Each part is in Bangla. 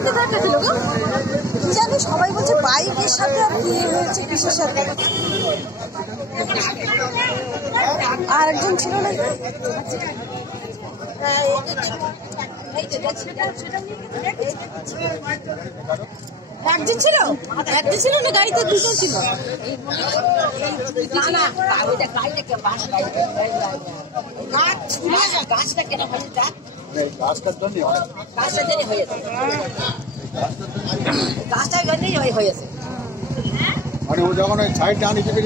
গাড়িতে ধাক্কা দিল গো? কি জানি, সবাই বলছে বাইকের সাথে আর কি হয়েছে, কিসের সাথে। আর একজন ছিল না? একজন ছিল, একজন ছিল না, গাড়িতে দুজন ছিল। গাছটা কেন হয়েছে? গাছটার জন্যই হয়েছে। মানে ও যখন ওই সাইড ডান হিসেবে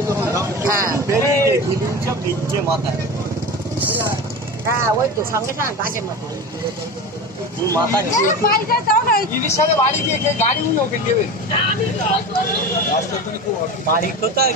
হ্যাঁ, ওই তো সঙ্গে সঙ্গে গাছের মতো বাড়ি গিয়ে গাড়ি ওকে নেবে বাড়ি কোথায়